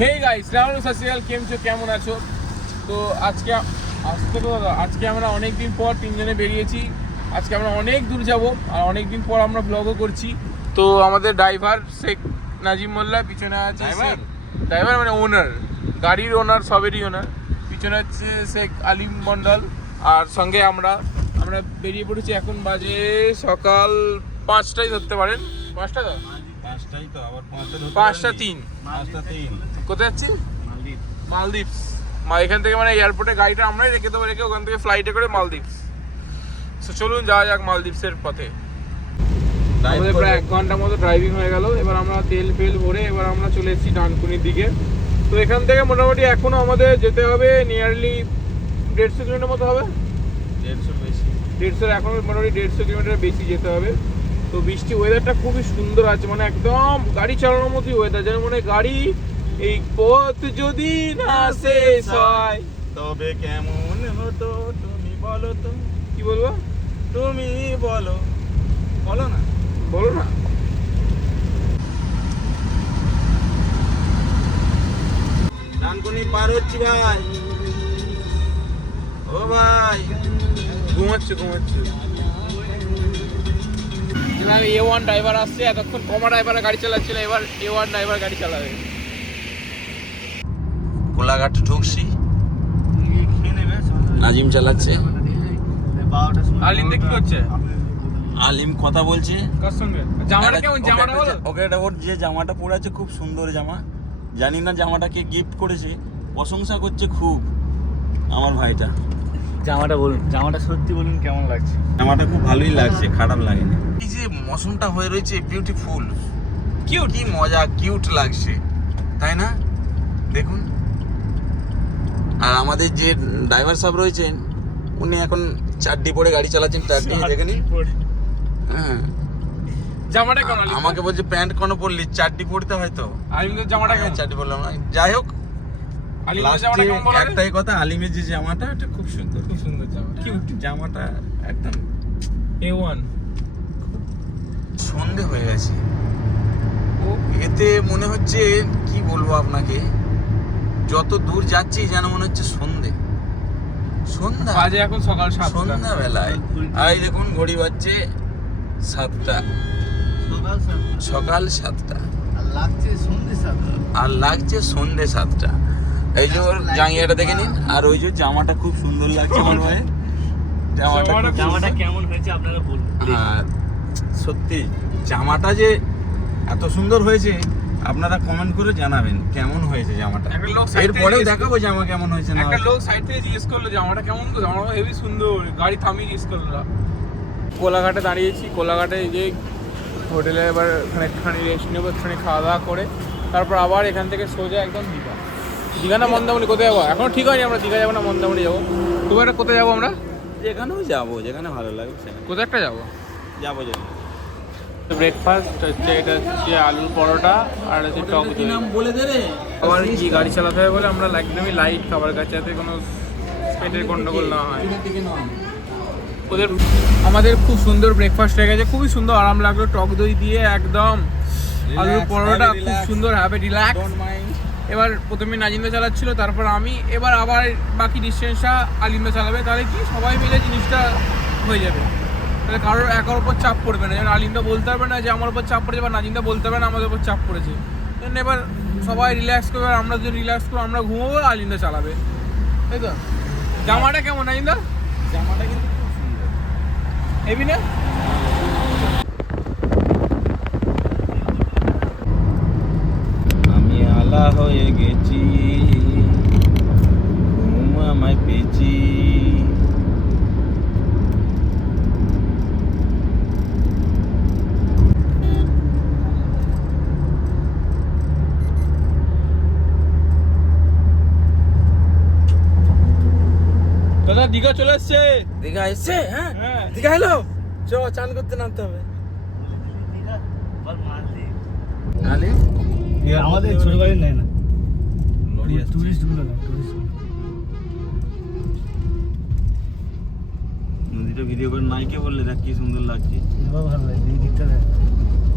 Hey guys, Rahul সাসিয়াল কেমন আছো? তো আজকে আমরা অনেকদিন পর তিনজনে বেরিয়েছি। আজকে আমরা অনেক দূর যাব আর অনেকদিন পর আমরা ব্লগও করছি। তো আমাদের ড্রাইভার শেখ নাজিম মোল্লা, পিছনে আছে ড্রাইভার মানে ওনার, গাড়ির ওনার, সবেরই ওনার। পিছনে হচ্ছে শেখ আলিম মন্ডল, আর সঙ্গে আমরা বেরিয়ে পড়েছি। এখন বাজে সকাল 5টাই ধরতে পারেন। 5টা তো 5টাই তো, আবার 5:03। কোথায় যাচ্ছি? মালদ্বীপস। এখান থেকে মানে এয়ারপোর্টে গাড়িটা আমরাই রেখে দেবো, রেখে ওখান থেকে ফ্লাইটে করে মালদ্বীপস। তো চলুন যাওয়া যাক মালদ্বীপসের পথে। আমাদের প্রায় 1 ঘন্টার মতো ড্রাইভিং হয়ে গেল। এবার আমরা তেল ভরে এবার আমরা চলে এসেছি ডানকুনির দিকে। তো এখান থেকে মোটামুটি এখনো আমাদের যেতে হবে নিয়ারলি 150 কিলোমিটার মতো হবে। 150 বেশি, 150 এখন মোটামুটি 150 কিলোমিটার বেশি যেতে হবে। তো বৃষ্টি, ওয়েদারটা খুবই সুন্দর আছে, মানে একদম গাড়ি চালানোর মতোই ওয়েদার, যেন মানে গাড়ি এই পথ যদি না শেষ হয় তবে কেমন হতো তুমি বলো তো। কি বলবো? তুমি বলো না বলো না। ডানকুনি পার হচ্ছি ভাই। ও ভাই, ঘুমাচ্ছে। A1 ড্রাইভার আসছে, এতক্ষণ কমা ড্রাইভার গাড়ি চালাচ্ছিল, এবার A1 ড্রাইভার গাড়ি চালাবে। কোলাঘাট ঢুকছি, নাজিম চালাচ্ছে। আলিম কি করছে? আলিম কথা বলছে কার সঙ্গে? জামাটা কেমন? জামাটা বলো। ওকে, এটা ওর যে জামাটা পরে আছে খুব সুন্দর জামা। জানি না জামাটাকে গিফট করেছে, প্রশংসা করছে খুব আমার ভাইটা। জামাটা বলুন, জামাটা সত্যি বলুন কেমন লাগছে? জামাটা খুব ভালোই লাগছে, খারাপ লাগেনি। এই যে মৌসুমটা হয়ে রয়েছে বিউটিফুল, কিউট, কি মজা, কিউট লাগছে, তাই না? দেখুন। আর আমাদের যে ড্রাইভার সাহেব রয়েছেন, উনি এখন চাড্ডি পরে গাড়ি চালাচ্ছেন। চাড্ডি দেখে নিন। হ্যাঁ, জামাটা কেমন? আমাকে বলছে প্যান্ট কেন পরলি, চাড্ডি পরতে হয় তো। আলিমের জামাটা কেমন? চাড্ডি পরলাম না, যাই হোক। আলিমের জামাটা কেমন বলো? একটাই কথা, আলিমের যে জামাটা এটা খুব সুন্দর, খুব সুন্দর জামা, কিউট জামাটা একদম A1। সন্ধে হয়ে গেছে। ও এতে মনে হচ্ছে, কি বলবো আপনাকে, যত দূর যাচ্ছি যেন মনে হচ্ছে সন্ধ্যা বাজে এখন সকাল 7টা। সন্ধ্যাবেলায়। আর এই দেখুন ঘড়ি বাজছে 7টা, সকাল 7টা, আর লাগছে সন্ধ্যে 7টা। এই যে ওর জাঙ্গিয়াটা দেখে নিন, আর ওই যে জামাটা খুব সুন্দর লাগছে আমার ভাই। জামাটা কেমন হয়েছে আপনারা বলুন। আর সত্যি জামাটা যে এত সুন্দর হয়েছে, আপনারা কমেন্ট করে জানাবেন কেমন হয়েছে জামাটা। একটা লোক side থেকে এরপরেও জিজ্ঞেস দেখাবো জামা কেমন হয়েছে না একটা হয়েছে। লোক সাইড থেকে জিজ্ঞেস করলো জামাটা কেমন, তো জামাটা হেভি সুন্দর, গাড়ি থামিয়ে জিজ্ঞেস করলো। কোলাঘাটে দাঁড়িয়েছি, কোলাঘাটে যে হোটেলে এবার খানিকখানি রেস্ট নেবো, একটুখানি খাওয়া দাওয়া করে তারপর আবার এখান থেকে সোজা একদম দীঘা না মন্দারমণি, কোথায় যাবো এখনো ঠিক হয়নি। আমরা দীঘা যাবো না মন্দারমণি যাবো। খুব একটা কোথায় যাবো আমরা? যেখানেও যাবো, যেখানে ভালো লাগবে সেখানে কোথায় একটা যাবো। যাবো। ব্রেকফাস্ট হচ্ছে, এটা হচ্ছে আলুর পরোটা আর হচ্ছে টক দই। নাম বলে দে রে। আবার কি গাড়ি চালাতে হবে বলে আমরা একদমই লাইট খাবার খাচ্ছি, যাতে কোনো পেটের গন্ডগোল না হয়। আমাদের খুব সুন্দর ব্রেকফাস্ট হয়ে গেছে, খুবই সুন্দর, আরাম লাগলো। টক দই দিয়ে একদম আলুর পরোটা খুব সুন্দর, হ্যাভে রিল্যাক্স। এবার প্রথমে নাজিন্দা চালাচ্ছিল, তারপর আমি, এবার আবার বাকি ডিস্টেন্সটা আলিন্দা চালাবে। তাহলে কি সবাই মিলে জিনিসটা হয়ে যাবে, তাহলে কারোর একার উপর চাপ পড়বে না। যেমন আলিন্দা বলতে পারবে না যে আমার উপর চাপ পড়েছে, বা নাজিন্দা বলতে পারবে না আমাদের উপর চাপ পড়েছে। এবার সবাই রিল্যাক্স করবে, আর আমরা যদি রিল্যাক্স করবো, আমরা ঘুমাবো, আলিন্দা চালাবে, তাই তো? জামাটা কেমন নাজিন্দা? জামাটা কিন্তু খুব সুন্দর, হেভি না? আমি আলা হয়ে গেছি, ঘুম আমায় পেয়েছি। দাদা দীঘা চলে এসছে। দীঘা এসছে? হ্যাঁ, হ্যাঁ দীঘা এলো। চ, চান করতে নামতে হবে। আমাদের ছোট গাড়ি নেয় না, টুরিস্ট গুলো না, নদীটা ভিডিও করে নাইকে বললে দেখ কি সুন্দর লাগছে। ভালো লাগে এই দিকটা।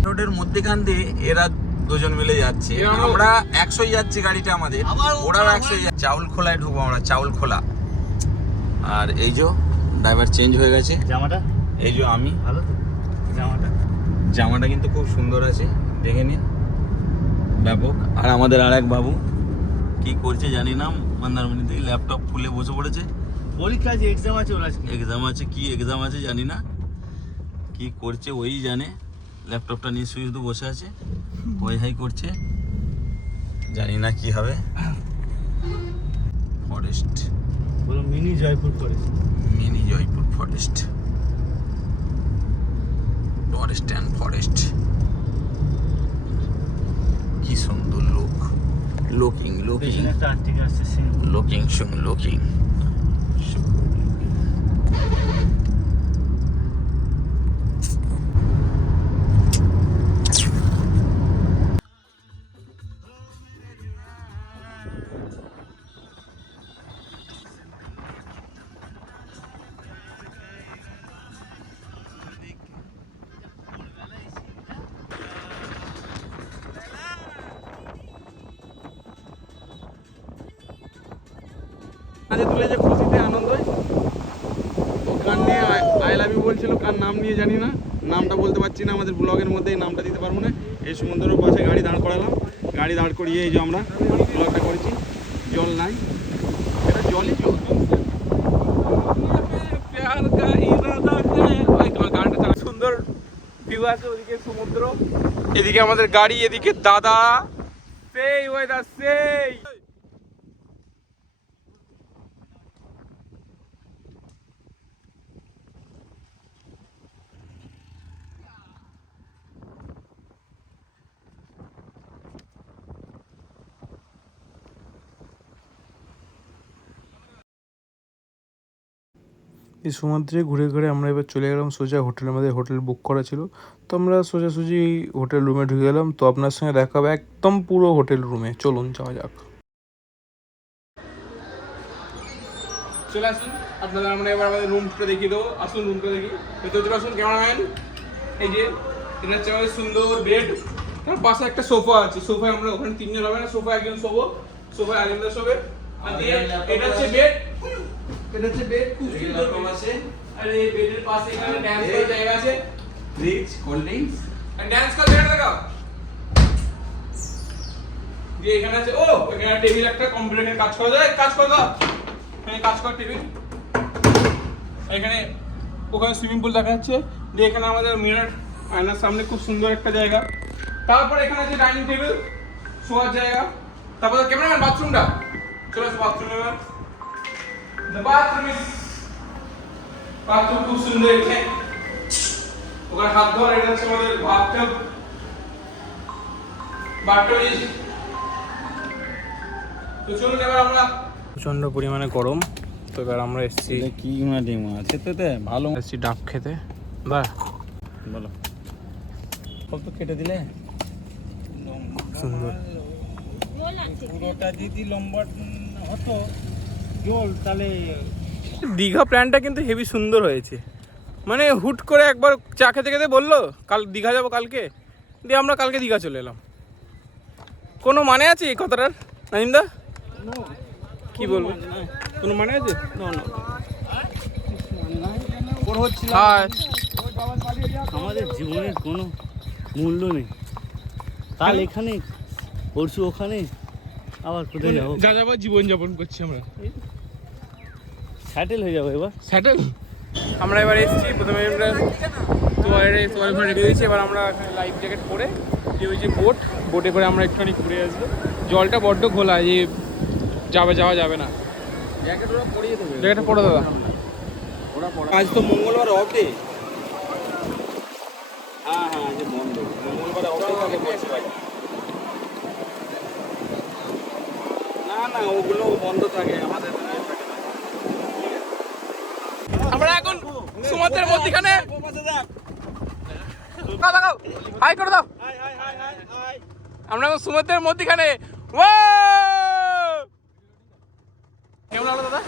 রোডের মধ্যেখান দিয়ে এরা দুজন মিলে যাচ্ছি। আমরা 100 যাচ্ছি, গাড়িটা আমাদের, ওরাও 100 যাচ্ছে। চাউল খোলায় ঢুকবো আমরা, চাউল খোলা। আর এই যে ড্রাইভার চেঞ্জ হয়ে গেছে, জামাটা এই যে আমি। ভালো তো জামাটা কিন্তু খুব সুন্দর আছে, দেখে নিন, ব্যাপক। আর আমাদের আরেক বাবু কি করছে জানি না, মন্দারমণি থেকে ল্যাপটপ খুলে বসে পড়েছে। পরীক্ষা আছে, এক্সাম আছে ওর আজকে। এক্সাম আছে, কি এক্সাম আছে জানি না, কি করছে ওই জানে। ল্যাপটপটা নিয়ে শুধু বসে আছে, ওই হাই করছে, জানি না কি হবে। ফরেস্ট, বলো mini Jaipur forest. Mini Jaipur forest, forest and forest. কি সুন্দর লোক, লুকিং লুকিং পেছনে একটা আর্টিকেল আছে, লুকিং শুং লুকিং। তুলে যে খুশিতে আনন্দ, গান নিয়ে আই লাভ ইউ বলছিল, কার নাম নিয়ে জানি না, নামটা বলতে পারছি না, আমাদের ব্লগের মধ্যে এই নামটা দিতে পারবো না। এই সমুদ্রের পাশে গাড়ি দাঁড় করালাম, গাড়ি দাঁড় করিয়ে এই যে আমরা ব্লগটা করেছি। জল নাই, এটা জলই জল। গানটা সুন্দর ভিউ আছে, ওদিকে সমুদ্র, এদিকে আমাদের গাড়ি, এদিকে দাদা, সেই ওয়েদার সেই। এই সমুদ্রে ঘুরে ঘুরে আমরা এবার চলে গেলাম সোজা হোটেলের মধ্যে। হোটেল বুক করা ছিল, তো আমরা সোজাসুজি হোটেল রুমে ঢুকে গেলাম। তো আপনার সঙ্গে দেখা হবে একদম পুরো হোটেল রুমে, চলুন যাওয়া যাক। চলে আসুন, আপনাদের আমরা এবার আমাদের রুমটা দেখিয়ে দেবো। আসুন রুমটা দেখি, ভেতরে চলে আসুন ক্যামেরাম্যান। এই যে এটা হচ্ছে আমাদের সুন্দর বেড, তার পাশে একটা সোফা আছে। সোফায় আমরা ওখানে তিনজন হবে না, সোফা একজন শোবো, সোফায় আলিমদা শোবে। আর এটা হচ্ছে বেড, এটা হচ্ছে বেড, খুব সুন্দর আছে। আর এই বেডের পাশে এখানে ড্যান্স করার জায়গা আছে, ফ্রিজ, কোল্ড ড্রিঙ্কস, আর ড্যান্স করার জায়গা দেখাও। দিয়ে এখানে আছে, ও এখানে টেবিল, একটা কম্পিউটার, এখানে কাজ করা যায়, কাজ করে দাও, এখানে কাজ করার টেবিল। এখানে ওখানে সুইমিং পুল দেখা যাচ্ছে। দিয়ে এখানে আমাদের মিরর, আয়নার সামনে খুব সুন্দর একটা জায়গা। তারপর এখানে আছে ডাইনিং টেবিল, শোয়ার জায়গা। তারপর ক্যামেরাম্যান বাথরুমটা, চলে আসো বাথরুমে। এবার বাথরুম খুব সুন্দর, এখানে ওখানে হাত ধোয়ার, এটা হচ্ছে আমাদের বাথটব। তো চলুন এবার আমরা, প্রচন্ড পরিমাণে গরম, তো এবার আমরা এসেছি কি মাটি মাছ খেতে, ভালো এসেছি ডাব খেতে। বা বলো, কত কেটে দিলে সুন্দর, পুরোটা যদি লম্বা হতো জল, তাহলে দীঘা প্ল্যানটা কিন্তু হেভি সুন্দর হয়েছে। মানে হুট করে একবার চা খেতে খেতে বললো কাল দীঘা যাবো কালকে, দিয়ে আমরা কালকে দীঘা চলে এলাম। কোনো মানে আছে এই কথাটার নাজিমদা? কি বলবো, কোনো মানে আছে? হ্যাঁ, আমাদের জীবনের কোনো মূল্য নেই। কাল এখানে, পরশু ওখানে, আবার কোথায় যাবো? যা যাবো জীবনযাপন করছি আমরা, স্যাটেল হয়ে যাবো এবার। স্যাটেল। আমরা এবার এসেছি, প্রথমে আমরা তোমার ঘরে রেখে দিয়েছি। এবার আমরা লাইফ জ্যাকেট পরে যে ওই যে বোটে করে আমরা একটুখানি ঘুরে আসবো। জলটা বড্ড খোলা, যে যাওয়া যাবে না। জ্যাকেটটা পরে দাদা, আজ তো মঙ্গলবার অফ ডে। হ্যাঁ হ্যাঁ, যে বন্ধ, মঙ্গলবার অফ ডে থাকে বলছে ভাই। না ওগুলো বন্ধ থাকে, আমাদের আমরা এখন সমুদ্রের মধ্যখানে, হাই করে দাও। আমরা এখন সমুদ্রের মধ্যখানে। কেমন লাগলো দাদা?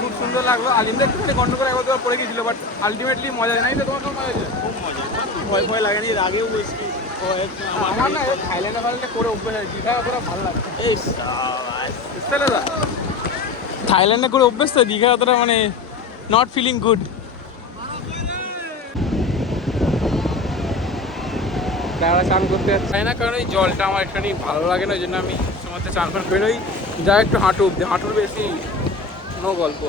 খুব সুন্দর লাগলো। আলিমদা একটুখানি গন্ডগোল একবার পড়ে গেছিল, বাট আলটিমেটলি মজা নাই তো? তোমার কেমন মজা হয়েছে? খুব মজা, ভয় লাগেনি, এর আগেও বলছি আমার না থাইল্যান্ডে ফাইল্যান্ডে করে অভ্যেস আছে, দীঘা অতটা ভালো লাগে না। বুঝতে পারলে দা? থাইল্যান্ডে করে অভ্যেস তো, দীঘা অতটা মানে নট ফিলিং গুড। দাঁড়া চান করতে চাই না, কারণ এই জলটা আমার একটুখানি ভালো লাগে না, ওই জন্য আমি সময় চান করে বেরোই, যা একটু হাঁটু অব্দি, হাঁটুর বেশি নো গল্প।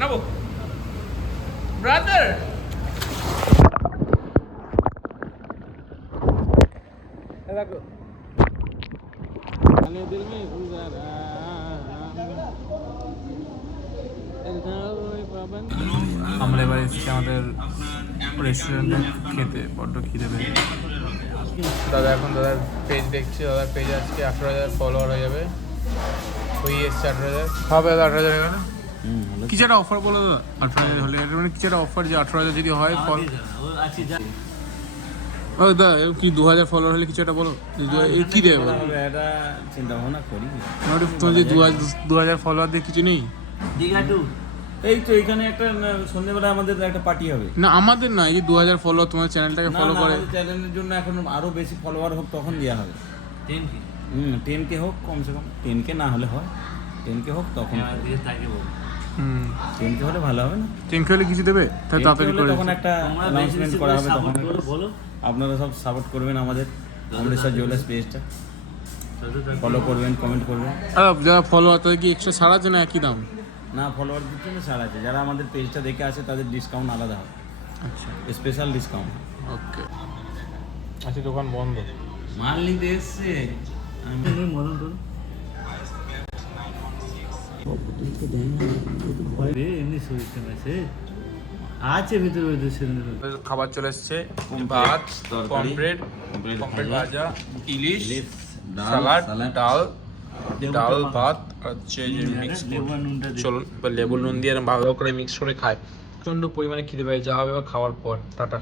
নেবো ব্রাদার, দেখো दिल में गुजारा আমরা এবার এসেছি আমাদের রেস্টুরেন্টে খেতে, বড্ড খিদে পেয়ে। দাদা এখন দাদার পেজ দেখছি, দাদার পেজ আজকে 18,000 ফলোয়ার হয়ে যাবে, ওই এসছে 18,000 হবে, দাদা 18,000 হয়ে গেল। কিছু একটা অফার বলো দাদা, 18,000 হলে এটা মানে কিছু একটা অফার, যে 18,000 যদি হয় ফল। ও দাদা কি 2,000 ফলোয়ার হলে কিছু একটা বলো, কি দেবে এটা চিন্তা ভাবনা করি। তোমার যে 2,000 ফলোয়ার দিয়ে কিছু নেই? দীঘা টু এই তো এখানে একটা সন্ধ্যেবেলা আমাদের একটা পার্টি হবে। না আমাদের না, এই যে 2,000 ফলোয়ার তোমার চ্যানেলটাকে ফলো করে, চ্যানেলের জন্য এখন আরো বেশি ফলোয়ার হোক তখন দেওয়া হবে। 10K 10K হোক কমসে কম, 10K না হলে হয়, 10K হোক তখন। 10K হলে ভালো হবে না? 10K হলে কিছু দেবে, তাহলে তাড়াতাড়ি করে তখন একটা অ্যানাউন্সমেন্ট করা হবে, তখন আপনারা সব সাপোর্ট করবেন আমাদের অমৃতসর জুয়েলার্স পেজটা, ফলো করবেন, কমেন্ট করবেন। যারা ফলোয়ার তাদের কি এক্সট্রা ছাড় আছে না একই দাম? না, ফলোয়ারদের জন্য ছাড় আছে, যারা আমাদের পেজটা দেখে আসে তাদের ডিসকাউন্ট আলাদা হবে, আচ্ছা স্পেশাল ডিসকাউন্ট। ওকে, আচ্ছা দোকান বন্ধ, মাল নিতে এসছে মদন করুন এমনি শরীর আছে ভিতরে। খাবার চলে এসছে, ভাত, পমফ্রেট, ভাজা, ইলিশ, সালাড, ডাল, ভাত, আর হচ্ছে যে মিক্স। চলুন এবার লেবু নুন দিয়ে এরকম ভালো করে মিক্স করে খাই। প্রচন্ড পরিমাণে খিদে পেয়ে, যা হবে খাওয়ার পর। টাটা।